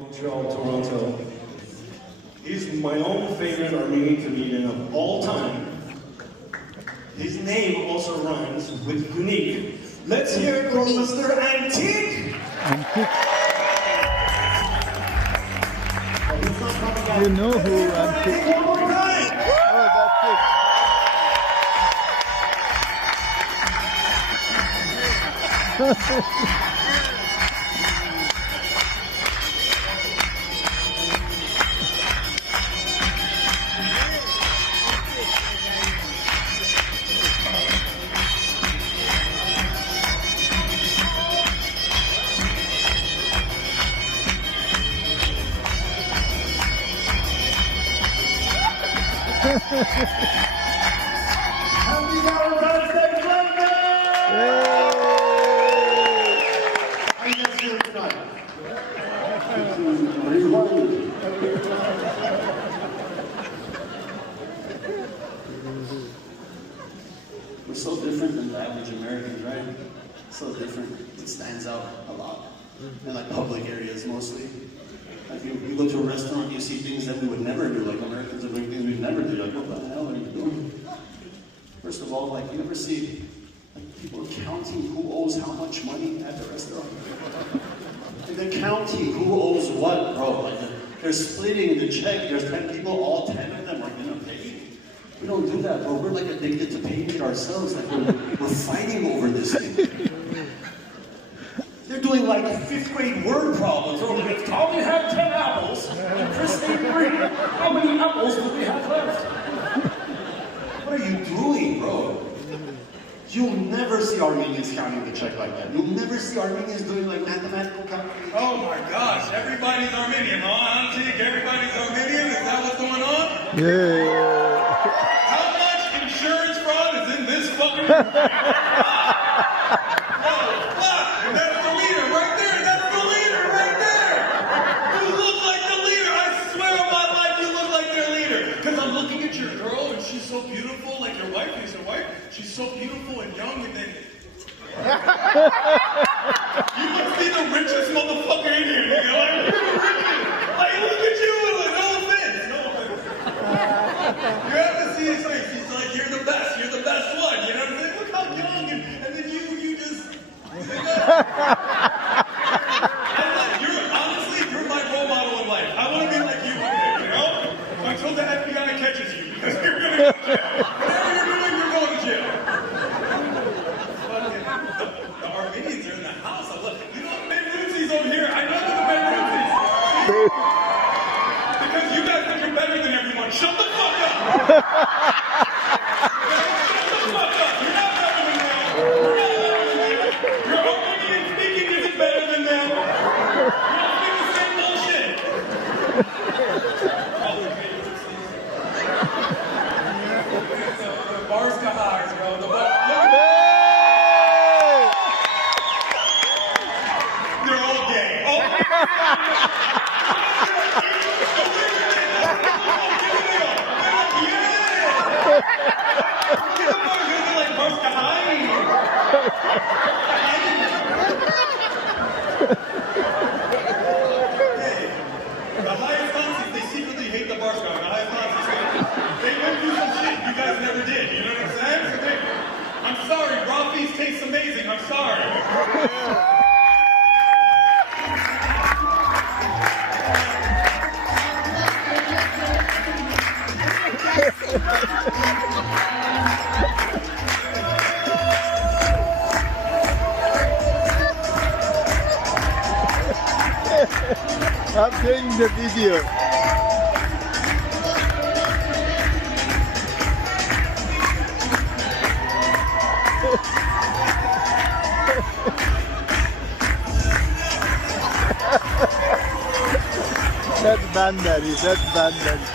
Montreal, Toronto. He's my own favorite Armenian comedian of all time. His name also rhymes with unique. Let's hear it from Mr. Antik! Antik. You know who Antik? One more time! Oh, that's it. Happy Valentine's Day, Glendale! How you guys feeling tonight? We're so different than the average Americans, right? So different. It stands out a lot. In like public areas mostly. Like you go to a restaurant, you see things that we would never do. Like Americans are doing things we'd never do. Like, what the hell are you doing? First of all, like you never see like, people counting who owes how much money at the restaurant. Like, they're counting who owes what, bro. Like they're splitting the check. There's 10 people, all 10 of them are gonna pay. We don't do that, bro. We're like addicted to paying it ourselves. Like we're fighting over this thing. They're doing like 5th grade word problems. Or like, Tommy had 10 apples, and Chris ate 3. How many apples do we have left? What are you doing, bro? You'll never see Armenians counting the check like that. You'll never see Armenians doing like mathematical calculations. Oh my gosh, everybody's Armenian, huh? Antik, everybody's Armenian? Is that what's going on? Yeah. How much insurance fraud is in this fucking so beautiful, like your wife is your wife. She's so beautiful and young, and then you must be the richest motherfucker in here. Nigga. Like you're the richest. Like look at you. Like, no offense, no offense. You have to see his face. He's like, you're the best. You're the best one. You know what I'm saying? Look how young, and then you just. You're my role model in life. I want to be like you one day. You know, until the FBI catches you, because you're gonna go to jail. Whatever you're doing, you're going to jail. The Armenians are in the house. I love. You know, Benruzi's over here. I know the Benruzi's. Because you guys think you're better than everyone. Shut the fuck up. Shut the fuck up. You're not better than them. You're not better than them. Your Armenian speaking isn't better than them. You don't speak the same bullshit. The bars got highs, bro. The bar. They're all gay. The highest Nazis, they secretly hate the bar scout. The highest Nazis, they went through some shit you guys never did. You know what I'm saying? I'm sorry, raw beef tastes amazing. I'm sorry. I'm playing the video. That's Bandari, that's Bandari.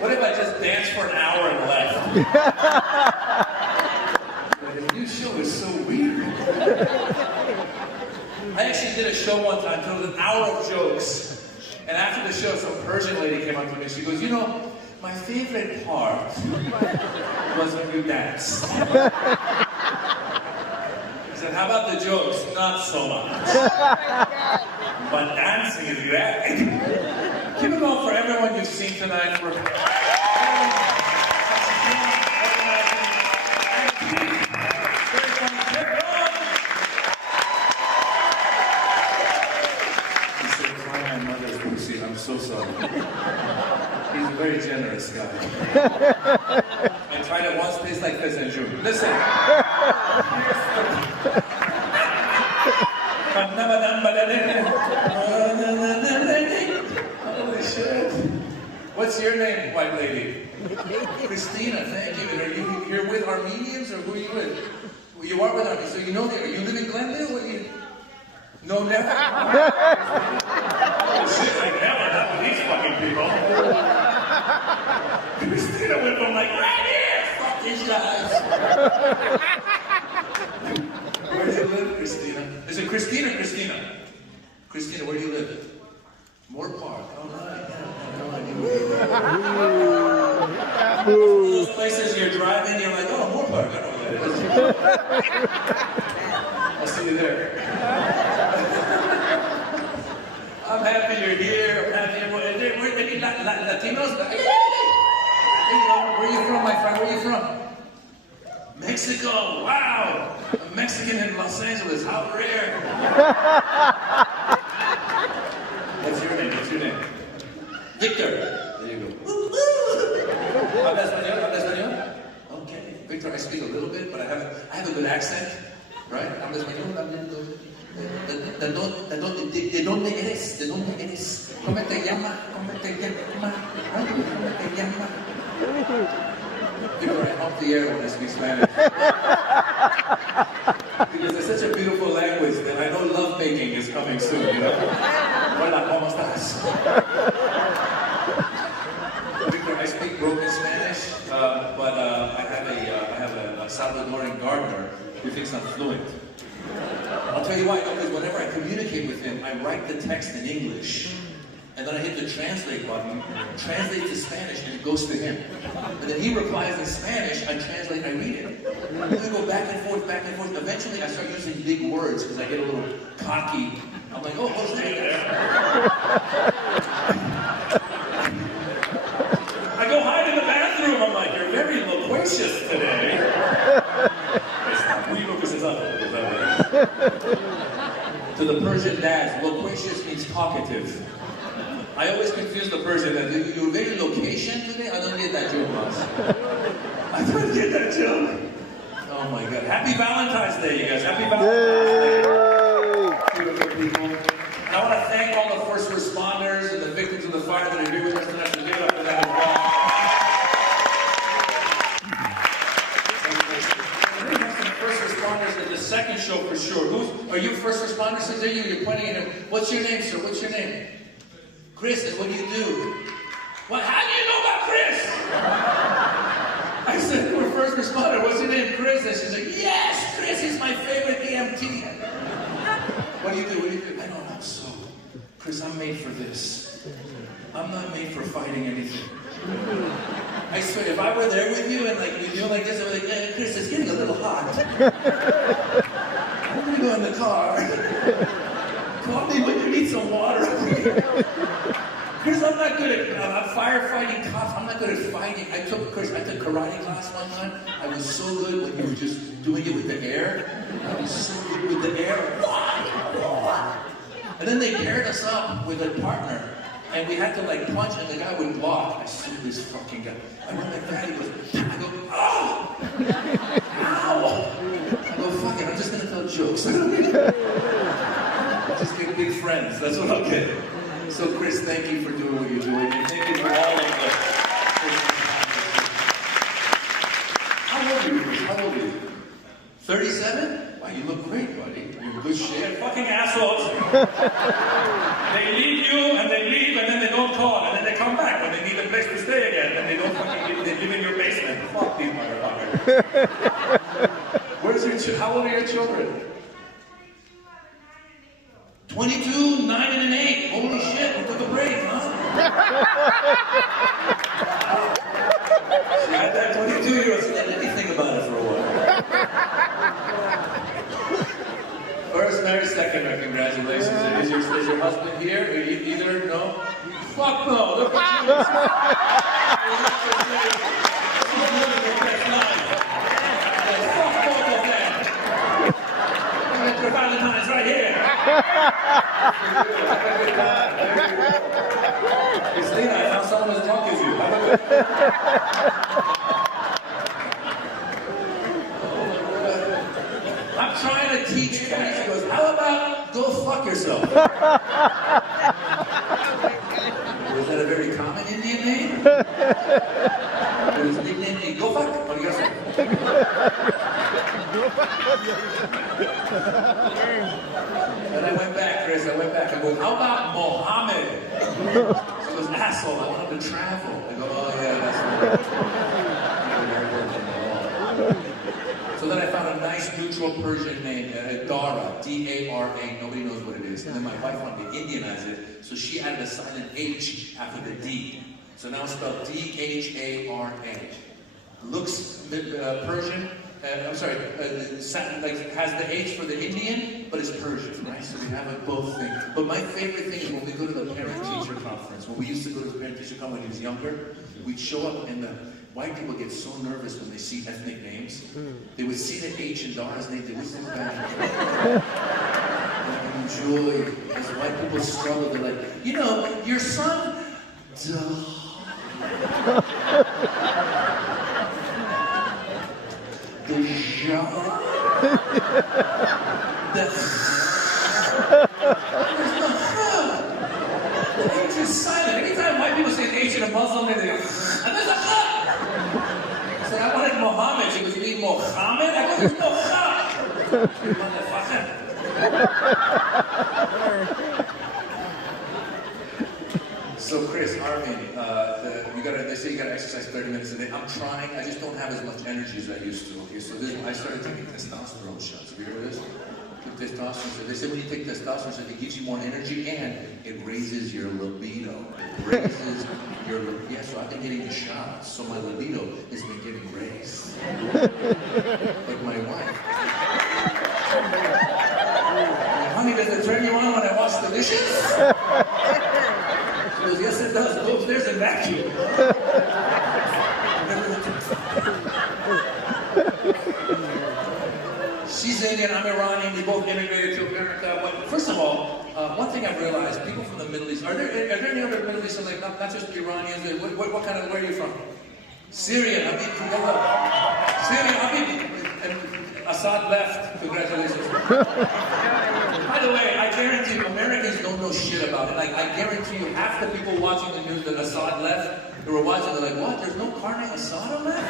What if I just danced for an hour and left? did a show one time, it was an hour of jokes. And after the show, some Persian lady came up to me. She goes, you know, my favorite part was when you danced. I said, how about the jokes? Not so much. But dancing is great. Give it all for everyone you've seen tonight. For I'm so sorry. He's a very generous guy. I tried it once, tastes like this in June. Listen. Holy shit. What's your name, white lady? Christina, thank you. And are you here with Armenians or who are you with? Well, you are with Armenians, so you know that. Are you live in Glendale? What are you? No, never. Oh shit, I never. Not with these fucking people. Christina went from like, right here! Fuck these guys. Where do you live, Christina? Is it Christina or Christina? Christina, where do you live? Moore Park. All right. Those places you're driving, you're like, oh, Moore Park. I know where that is. I'll see you there. I'm happy you're here. I'm happy you're any Latinos? Where are you from, my friend? Where are you from? Mexico. Wow. A Mexican in Los Angeles. How rare. What's your name? What's your name? Victor. There you go. ¿Habla español? ¿Habla español? Okay. Victor, I speak a little bit, but I have a good accent. Right? ¿Habla español? ¿De dónde eres? ¿De dónde eres? ¿Cómo te llamas? ¿Cómo te llamas? ¿Cómo te llamas? Victor, I help the air when I speak Spanish. Because it's such a beautiful language that I know lovemaking is coming soon, you know? Hola, ¿cómo estás? Victor, I speak broken Spanish, but I have a Salvadoran gardener who thinks I'm fluent. I'll tell you why, because whenever I communicate with him, I write the text in English, and then I hit the translate button, translate to Spanish, and it goes to him. And then he replies in Spanish, I translate, I read it. And we go back and forth, back and forth. Eventually, I start using big words, because I get a little cocky. I'm like, oh, Jose. I go hide in the bathroom, I'm like, you're very loquacious today. To the Persian dads, loquacious means talkative. I always confuse the Persian that you're very location today. I don't get that joke, boss. I don't get that joke. Oh my God! Happy Valentine's Day, you guys! Happy Valentine's Day, beautiful people. And I want to thank all the first responders and the victims of the fire that are here with us tonight. So give it up for that as well. The second show for sure. Are you first responders? Is there you? You're pointing at him. What's your name, sir? What's your name? Chris. And what do you do? Well, how do you know about Chris? I said, we're first responder. What's your name? Chris. And she's like, yes, Chris is my favorite EMT. What do you do? What do you do? I don't know. So, Chris, I'm made for this. I'm not made for fighting anything. I swear, if I were there with you and like you're doing like this, I would be like, Chris, it's getting a little hot. I'm gonna go in the car. Call me when you need some water. Chris, I'm not good at firefighting cops. I'm not good at fighting. I took karate class one time. I was so good when you were just doing it with the air. I was so good with the air. And then they paired us up with a partner. And we had to like punch, and the guy would block. I saw this fucking guy. I went like that. He goes, I go, oh! Ow! I go, fuck it. I'm just gonna tell jokes. Just get big friends. That's what I'll get. So, Chris, thank you for doing what you're doing. And thank you for all of the. How old are you, Chris? How old are you? 37? Wow, you look great, buddy. You're in good shape. Fucking assholes. They leave you, and they leave, and then they don't call, and then they come back when they need a place to stay again, and they don't fucking live, they live in your basement. Fuck these motherfuckers. Where's your how old are your children? 12 22, 9, and an 8. Holy shit, we took a break, huh? She had that 22-year-old, she didn't think about it for a while. First married, second married, congratulations. Is your husband here? Either? No? Fuck no, look at you. She's living her best life. Fuck both of them. Look at Valentine's right here. Christina, I found someone as drunk as you. How about that? I'm trying to teach Kenny. She goes, how about go fuck yourself? Was that a very common Indian name? It was nicknamed Go Fuck. What do you guys say? And I went back, Chris. I went back. I go, how about Mohammed? She goes, asshole. I want him to travel. I go, oh yeah, that's right. So then I found a nice neutral Persian name, Dara, D-A-R-A. Nobody knows what it is. And then my wife wanted to Indianize it, so she added a silent H after the D. So now it's spelled D-H-A-R-A. Looks Persian. I'm sorry, like has the H for the Indian, but it's Persian, right? So we have both things. But my favorite thing is when we go to the parent-teacher conference. When we used to go to the parent-teacher conference when he was younger, we'd show up and the white people get so nervous when they see ethnic names. They would see the H in Dara's name, they would sit back and enjoy. As white people struggle, they're like, you know, your son, the Jean, the H is silent. Anytime white people say the H in a Muslim name, they go, and there's a ha. So I wanted Mohammed. She goes, you mean Mohammed? I go, there's no ha. Motherfucker. So Chris, Armin, they say you gotta exercise 30 minutes a day. I'm trying, I just don't have as much energy as I used to. Okay, so I started taking testosterone shots. Have you heard of this? Testosterone. So they say when you take testosterone shots, it gives you more energy and it raises your libido. It raises your yeah. So I've been getting the shots, so my libido has been getting raised. Like my wife. Honey, does it turn you on when I wash the dishes? She goes, yes it does. Go upstairs and vacuum. She's Indian, I'm Iranian, we both immigrated to America. First of all, one thing I've realized, people from the Middle East, are there any other Middle Eastern, like not just Iranians, what kind of, where are you from? Syria, Habib, Syria, Habib. And Assad left, congratulations. By the way, I guarantee you, Americans don't know shit about it. Like, I guarantee you, half the people watching the news that Assad left, they were watching, they're like, what, there's no carne asada left?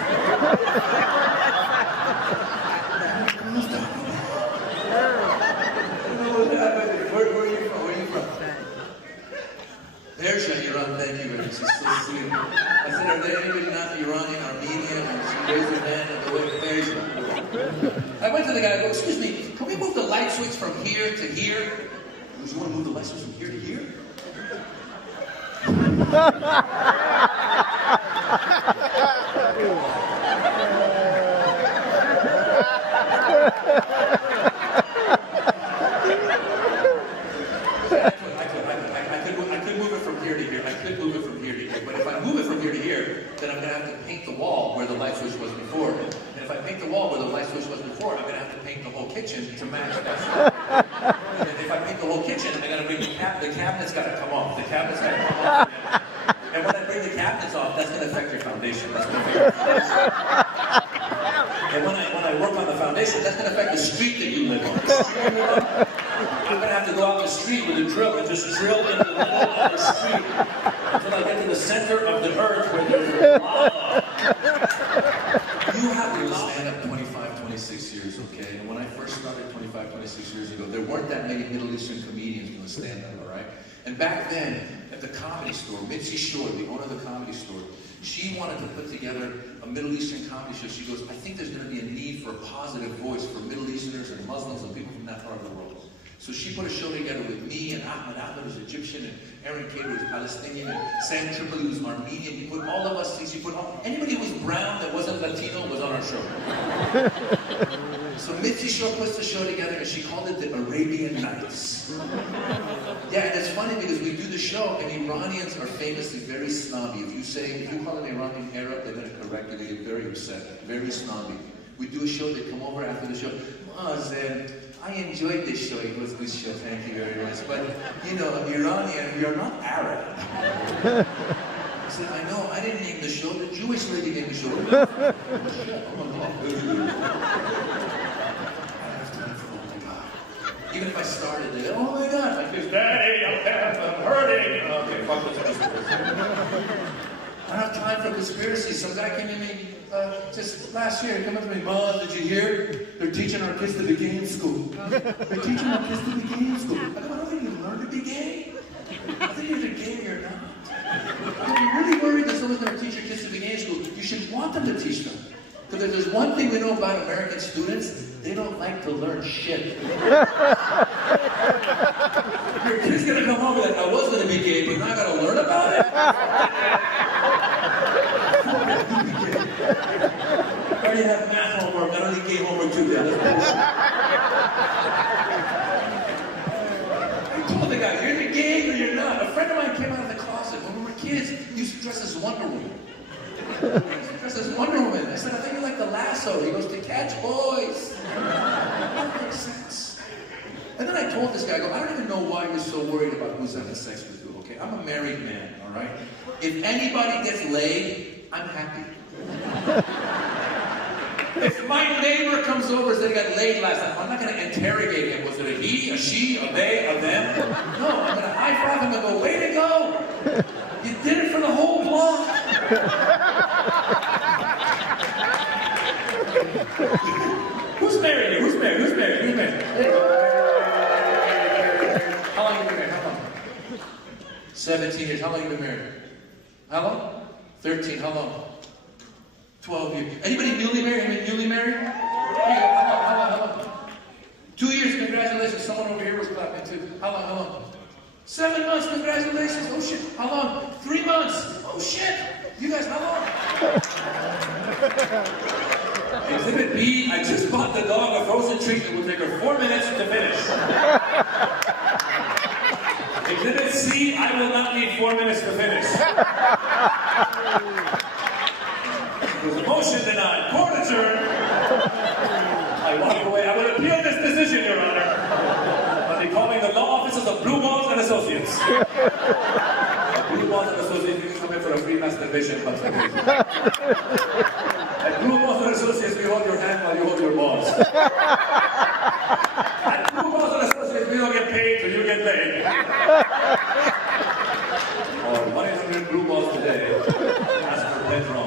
Where are you from? Where are you from? Persia, Iran, thank you very much. She's so sweet. I said, are there anybody not Iranian, Armenian? And she raised her hand and went Persia. I went to the guy, I go, excuse me, can we move the light switch from here to here? He goes, you want to move the light switch from here to here? I could move it from here to here. I could move it from here to here. But if I move it from here to here, then I'm going to have to paint the wall where the light switch was before. And if I paint the wall where the light switch was before, I'm going to have to paint the whole kitchen to match that. And if I paint the whole kitchen, I got to bring the cabinet's got to come off. The cabinet's got to come off. And when I bring the cabinets off, that's going to affect your foundation. That's going to affect your foundation. And when I work on the foundation, that's going to affect the street that you live on. I'm going to have to go out the street with a drill and just drill into the middle of the street until I get to the center of the earth where there's lava. You have to stand up 25, 26 years, okay? And when I first started 25, 26 years ago, there weren't that many Middle Eastern comedians doing stand-up, all right? And back then, at the Comedy Store, Mitzi Shore, the owner of the Comedy Store, she wanted to put together a Middle Eastern comedy show. She goes, I think there's going to be a need for a positive voice for Middle Easterners and Muslims and people from that part of the world. So she put a show together with me and Ahmed. Ahmed was Egyptian, and Aaron Cater was Palestinian, and Sam Tripoli was Armenian. He put all of us, she put all, anybody who was brown that wasn't Latino was on our show. So Mitzi Show puts the show together, and she called it the Arabian Nights. Yeah, and it's funny because we do the show, and Iranians are famously very snobby. If you call an Iranian Arab, they're going to correct you. They get very upset, very snobby. We do a show, they come over after the show. I enjoyed this show. It was a good show, thank you very much. But, you know, Iranian, we are not Arab. I said, I know, I didn't name the show, the Jewish lady named the show. I don't have time for oh my God. Even if I started, they go, oh my God, my kids, Daddy, I'm hurting. Okay, fuck this. I don't have time for conspiracy. Some guy came to me just last year, come up to me, Mom, did you hear? They're teaching our kids to be gay in school. They're teaching our kids to be gay in school. I go, I don't think you learn to be gay. I think you're either gay or not. If you're really worried that someone's going to teach your kids to be gay in school, you should want them to teach them. Because if there's one thing we know about American students, they don't like to learn shit. Your kid's going to come home and be like, I was going to be gay, but now I got to learn about it? I already have math homework. I don't need gay homework too. I told the guy, you're either gay or you're not. A friend of mine came out of the closet when we were kids. He used to dress as Wonder Woman. He used to dress as Wonder Woman. I said, I think you like the lasso. He goes, to catch boys. That makes sense. And then I told this guy, I go, I don't even know why you're so worried about who's having sex with you, okay? I'm a married man, all right? If anybody gets laid, I'm happy. If my neighbor comes over and says he got laid last night, I'm not going to interrogate him. Was it a he, a she, a they, a them? No, I'm going to high five him and go, way to go! You did it for the whole block! Who's married here? Who's married? Who's married? Who's married? How long have you been married? How long? 17 years. How long have you been married? How long? 13. How long? 12 years. Anybody newly married? Anybody newly married? How long? 2 years, congratulations. Someone over here was clapping too. How long? 7 months, congratulations. Oh shit. How long? 3 months. Oh shit. You guys, how long? Exhibit B, I just bought the dog a frozen treat. It will take her 4 minutes to finish. Exhibit C, I will not need 4 minutes to finish. There's a motion denied. Court adjourned. I walk away. I will appeal this decision, Your Honor. I'll be calling the law offices of Blue Balls and Associates. Blue Balls and Associates, you can come in for a free masturbation consultation. At Blue Balls and Associates, we hold your hand while you hold your balls. At Blue Balls and Associates, we don't get paid till you get laid. Or 100 Blue Balls today. Ask for Pedro.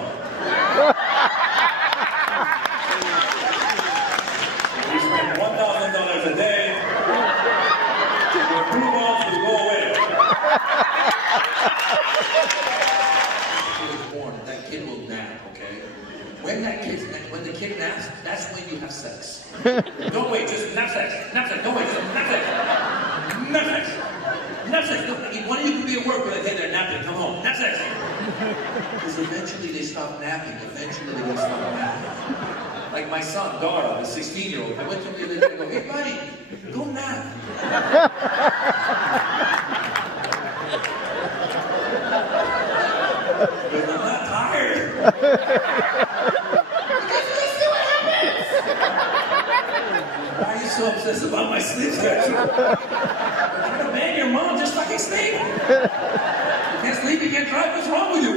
We spend $1,000 a day. Your Blue Balls will go away. That kid will nap, okay? When the kid naps, that's when you have sex. Don't wait, just nap sex. Nap sex, don't wait, just nap sex. Nap sex. Nap sex. One of you could be at work, but like, hey, they're napping, come home. Nap sex. Because eventually they stop napping. Eventually they stop napping. Like my son, Dara, the 16-year-old. I went to him the other day and go, hey buddy, go nap. Because I'm not tired. Because let's see what happens. Why are you so obsessed about my sleep schedule? You're trying to bang your mom, just fucking sleep. You can't sleep, you can't drive, what's wrong with you?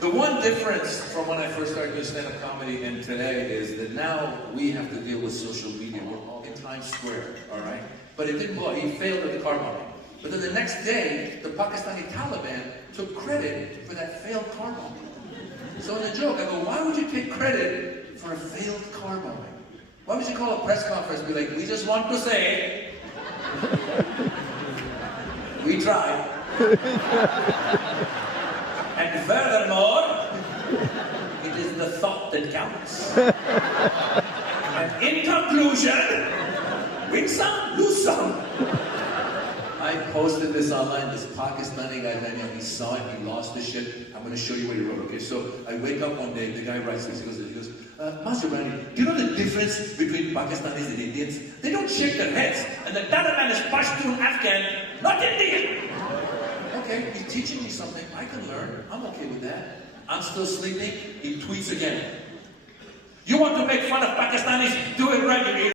The one difference from when I first started doing stand-up comedy and today is that now we have to deal with social media. We're all in Times Square, all right? But it didn't blow. He failed at the car bombing. But then the next day, the Pakistani Taliban took credit for that failed car bombing. So in the joke, I go, why would you take credit for a failed car bombing? Why would you call a press conference and be like, we just want to say, we tried. And furthermore, It is the thought that counts. And in conclusion, win some, lose some. I posted this online. This Pakistani guy, he saw it, he lost the shit. I'm going to show you what he wrote. Okay, so I wake up one day, the guy writes this, he goes, Master Jobrani, do you know the difference between Pakistanis and Indians? They don't shake their heads, and the Taliban is Pashtun Afghan, not Indian. Okay, he's teaching me something. I can learn. I'm okay with that. I'm still sleeping. He tweets again. You want to make fun of Pakistanis? Do it right, you idiot.